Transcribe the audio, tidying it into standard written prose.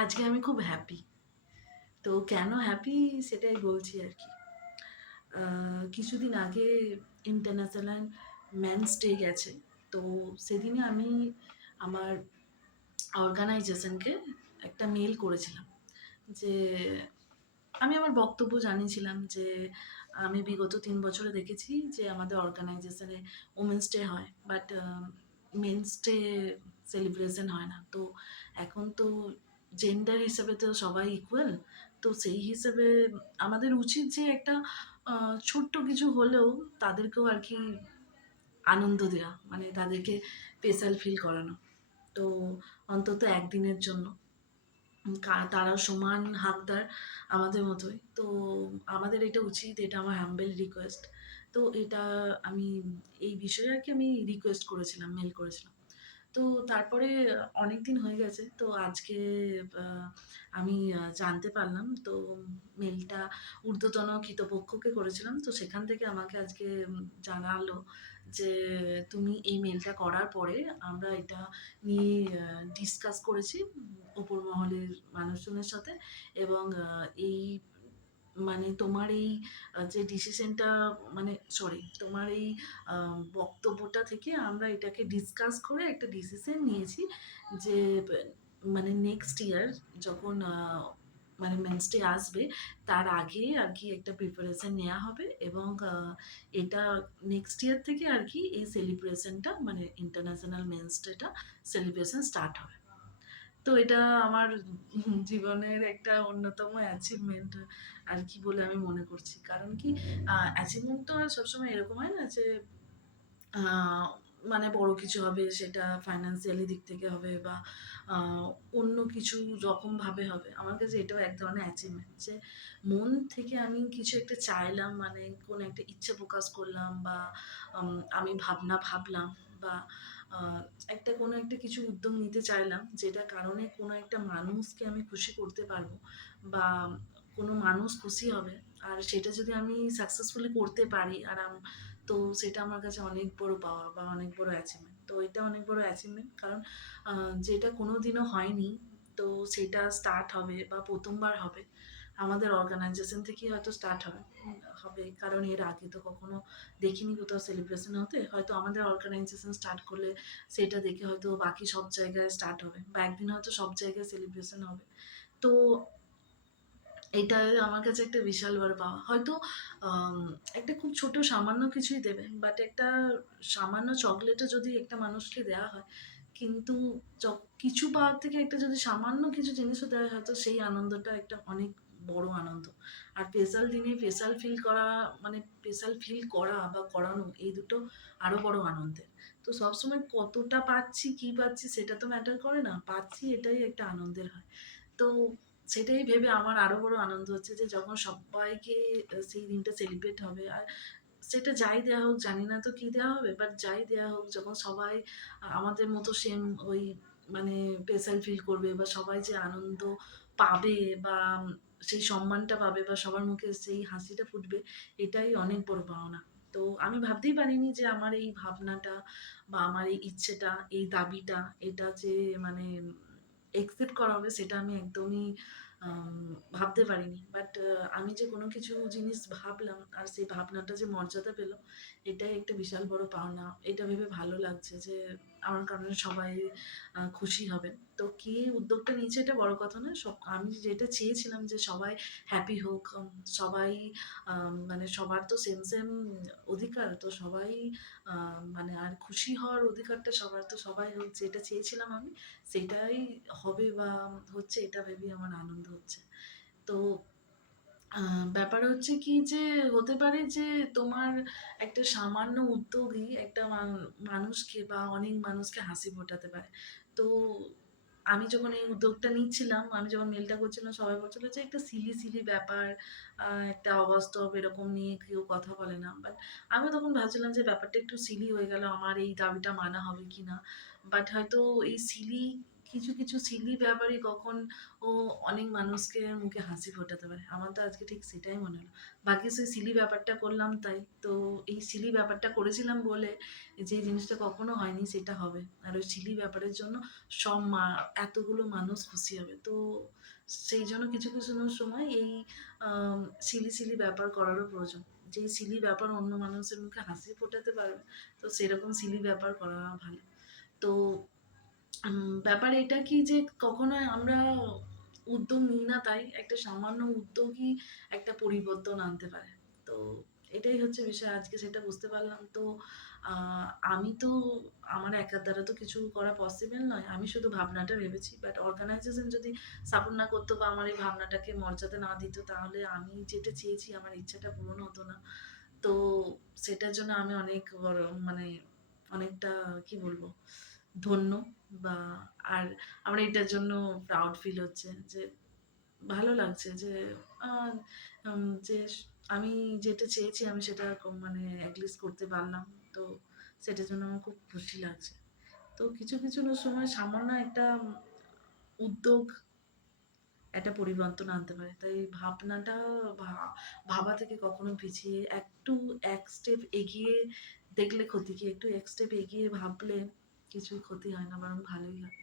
আজকে আমি খুব হ্যাপি। তো কেন হ্যাপি সেটাই বলছি আরকি। কিছুদিন আগে ইন্টারন্যাশনাল মেন্স ডে গেছে। তো সেদিনে আমি আমার অর্গানাইজেশনকে একটা মেইল করেছিলাম যে আমি আমার বক্তব্য জানিয়েছিলাম যে আমি বিগত ৩ বছরে দেখেছি যে আমাদের অর্গানাইজেশনে ওমেনস ডে হয়। বাট মেন্স ডে সেলিব্রেশন হয় না। তো এখন তো জেন্ডার হিসেবে তো সবাই ইকুয়াল। তো সেই হিসেবে আমাদের উচিত যে একটা ছোট্ট কিছু হলেও তাদেরকেও আরকি আনন্দ দেওয়া। মানে তাদেরকে স্পেশাল ফিল করানো। তো অন্তত একদিনের জন্য। তারাও সমান হাকদার আমাদের মতোই। তো আমাদের এটা উচিত, এটা আমার হাম্বেল রিকোয়েস্ট। তো এটা আমি এই বিষয়ে আরকি আমি রিকোয়েস্ট করেছিলাম, মেইল করেছিলাম। তো তারপরে অনেকদিন হয়ে গেছে। তো আজকে আ আমি জানতে পারলাম। তো মেইলটা ঊর্ধ্বতন কর্তৃপক্ষকে করেছিলাম। তো সেখান থেকে আমাকে আজকে জানালো যে, "তুমি এই মেইলটা করার পরে আমরা এটা নিয়ে ডিসকাস করেছি উপর মহলের মানুষজনের সাথে এবং এই মানে তোমার এই যে ডিসিশনটা মানে সরি তোমার এই আ বক্তব্যটা থেকে আমরা এটাকে ডিসকাস করে একটা ডিসিশন নিয়েছি যে মানে নেক্সট ইয়ার যখন মানে মেন্স ডে আসবে তার আগে আরকি একটা প্রিপারেশন নেয়া হবে এবং এটা নেক্সট ইয়ার থেকে আরকি এই সেলিব্রেশনটা মানে ইন্টারন্যাশনাল মেন্স ডেটা সেলিব্রেশন স্টার্ট হবে।" তো এটা আমার জীবনের একটা অন্যতম অ্যাচিভমেন্ট আর কি বলে আমি মনে করছি। কারণ কি অ্যাচিভমেন্ট তো আর সবসময় এরকম হয় না যে আ মানে বড় কিছু হবে সেটা ফাইন্যান্সিয়ালি দিক থেকে হবে বা আ অন্য কিছু রকমভাবে হবে। আমার কাছে এটাও এক ধরনের অ্যাচিভমেন্ট যে মন থেকে আমি কিছু একটা চাইলাম মানে কোনো একটা ইচ্ছা প্রকাশ করলাম বা আমি ভাবনা ভাবলাম বা আ একটা কোনো একটা কিছু উদ্যোগ নিতে চাইলাম যেটার কারণে কোনো একটা মানুষকে আমি খুশি করতে পারবো বা কোনো মানুষ খুশি হবে। আর সেটা যদি আমি সাকসেসফুলি করতে পারি আর তো সেটা আমার কাছে অনেক বড় পাওয়া বা অনেক বড় অ্যাচিভমেন্ট। তো এটা অনেক বড় অ্যাচিভমেন্ট কারণ যেটা কোনোদিনও হয়নি তো সেটা স্টার্ট হবে বা ১ম বার হবে। আমাদের অর্গানাইজেশন থেকেই হয়তো স্টার্ট হবে হবে। কারণ এর আগে তো কখনো দেখিনি কোথাও সেলিব্রেশন হতে। হয়তো আমাদের অর্গানাইজেশন স্টার্ট করলে সেটা দেখে হয়তো বাকি সব জায়গায় স্টার্ট হবে বা একদিন হয়তো সব জায়গায় সেলিব্রেশন হবে। তো এটা আমার কাছে একটা বিশাল বড় পাওয়া। হয়তো আম একটা খুব ছোট সামান্য কিছুই দেবে। বাট একটা সামান্য চকোলেটও যদি একটা মানুষকে দেয়া হয়, কিন্তু কিছু পাওয়ার থেকে একটা যদি সামান্য কিছু জিনিসও দেওয়া হয়, হয়তো সেই আনন্দটা একটা অনেক বড় আনন্দ। আর স্পেশাল দিনে স্পেশাল ফিল করা মানে স্পেশাল ফিল করা বা করানো এই দুটো আরো বড় আনন্দের। তো সবসময় কতটা পাচ্ছি, কি পাচ্ছি সেটা তো ম্যাটার করে না। পাচ্ছি এটাই একটা আনন্দের হয়। তো সেটাই ভেবে আমার আরো বড় আনন্দ হচ্ছে যে যখন সব্বাইকে সেই দিনটা সেলিব্রেট হবে। আর সেটা যাই দেয়া হোক জানি না তো কি দেয়া হবে। বাট যাই দেয়া হোক যখন সবাই আমাদের মতো সেম ওই মানে স্পেশাল ফিল করবে বা সবাই যে আনন্দ পাবে বা সেই সম্মানটা পাবে বা সবার মুখে সেই হাসিটা ফুটবে এটাই অনেক বড় পাওনা। তো আমি ভাবতেই পারিনি যে আমার এই ভাবনাটা বা আমার এই ইচ্ছেটা, এই দাবিটা এটা যে মানে একসেপ্ট করা হবে সেটা আমি একদমই আম ভাবতে পারিনি। বাট আমি যে কোনো কিছু জিনিস ভাবলাম আর সেই ভাবনাটা যে মর্যাদা পেল, এটাই একটা বিশাল বড় পাওনা। এটা ভেবে ভালো লাগছে যে আমার কারণে সবাই খুশি হবে। তো কে উদ্যোগটা নিয়েছে এটা বড় কথা নয়। আমি যেটা চেয়েছিলাম যে সবাই হ্যাপি হোক, সবাই মানে সবার তো সেম অধিকার। তো সবাই আ মানে আর খুশি হওয়ার অধিকারটা সবার তো সবাই হোক যেটা চেয়েছিলাম আমি সেটাই হবে বা হচ্ছে এটা ভেবেই আমার আনন্দ হচ্ছে। তো আ ব্যাপার হচ্ছে কি যে হতে পারে যে তোমার একটা সামান্য উদ্যোগই একটা মানুষকে বা অনেক মানুষকে হাসি ফোটাতে পারে। তো আমি যখন এই উদ্যোগটা নিচ্ছিলাম, আমি যখন মেইলটা করছিলাম সবাই বলছিল যে একটা সিলি ব্যাপার, একটা অবাস্তব এরকম নিয়ে কেউ কথা বলে না। বাট আমিও তখন ভাবছিলাম যে ব্যাপারটা একটু সিলি হয়ে গেল। আমার এই দাবিটা মানা হবে কিনা? বাট হয়তো এই কিছু সিলি ব্যাপারই কখন অনেক মানুষকে মুখে হাসি ফোটাতে পারে। আমার তো আজকে ঠিক সেটাই মনে হলো। বাকি সেই সিলি ব্যাপারটা করলাম তাই। তো এই সিলি ব্যাপারটা করেছিলাম বলে যে জিনিসটা কখনো হয়নি সেটা হবে। আর ওই সিলি ব্যাপারের জন্য এতগুলো মানুষ খুশি হবে। তো সেই জন্য কিছু, কিছু সময় এই আম সিলি, সিলি ব্যাপার করারও প্রয়োজন। যেই সিলি ব্যাপার অন্য মানুষের মুখে হাসি ফোটাতে পারবে, তো সেরকম সিলি ব্যাপার করা ভালো। তো ব্যাপার এটা কি যে কখনোই আমরা উদ্যোগ নিই না তাই একটা সামান্য উদ্যোগই একটা পরিবর্তন আনতে পারে। তো এটাই হচ্ছে বিষয়। আজকে সেটা বুঝতে পারলাম। তো আ আমি তো আমার একার দ্বারা তো কিছু করা পসিবল নয়। আমি শুধু ভাবনাটা ভেবেছি। বাট অর্গানাইজেশন যদি সাপোর্ট না করতো বা আমার এই ভাবনাটাকে মর্যাদা না দিত তাহলে আমি যেটা চেয়েছি আমার ইচ্ছাটা পূরণ হতো না। তো সেটার জন্য আমি অনেক বড় মানে অনেকটা কি বলবো? ধন্য বা আর আমার এটার জন্য প্রাউড ফিল হচ্ছে যে ভালো লাগছে যে আ যে আমি যেটা চেয়েছি আমি সেটা মানে এটলিস্ট করতে পারলাম। তো সেটার জন্য আমার খুব খুশি লাগছে। তো কিছু, কিছু সময় সামান্য একটা উদ্যোগ একটা পরিবর্তন আনতে পারে। তাই ভাবনাটা ভা ভাবা থেকে কখনো পিছিয়ে একটু এক স্টেপ এগিয়ে দেখলে ক্ষতি কি? একটু এক স্টেপ এগিয়ে ভাবলে কিছুই ক্ষতি হয় না বরং ভালোই হয়।